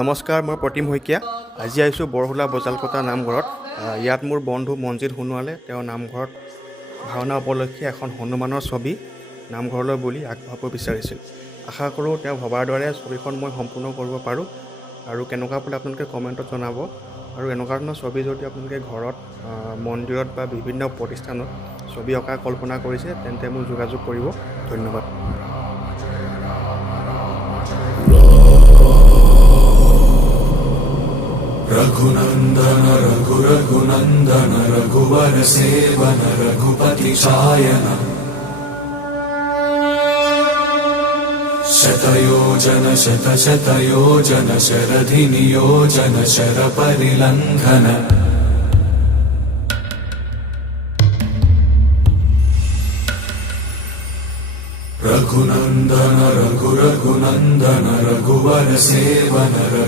নমস্কাৰ, মই প্ৰতিম শইকীয়া। আজি আহিছোঁ বৰহোলা বজালকটা নামঘৰত। ইয়াত মোৰ বন্ধু মনজিত সোণোৱালে তেওঁৰ নামঘৰত ভাওনা উপলক্ষে এখন হনুমানৰ ছবি নামঘৰলৈ বুলি আগবঢ়াব বিচাৰিছিল। আশা কৰোঁ তেওঁ ভবাৰ দৰে ছবিখন মই সম্পূৰ্ণ কৰিব পাৰোঁ আৰু কেনেকুৱা পালে আপোনালোকে কমেণ্টত জনাব। আৰু এনেকুৱা ধৰণৰ ছবি যদি আপোনালোকে ঘৰত মন্দিৰত বা বিভিন্ন প্ৰতিষ্ঠানত ছবি অঁকাৰ কল্পনা কৰিছে তেন্তে মোক যোগাযোগ কৰিব। ধন্যবাদ। रघुनंदन रघुनंदन रघुवर सेवन रघुपति शायन शतयोजन शतयोजन शरधि नियोजन शर परिलंघन रघुनंदन रघुनंदन रघुवर सेवन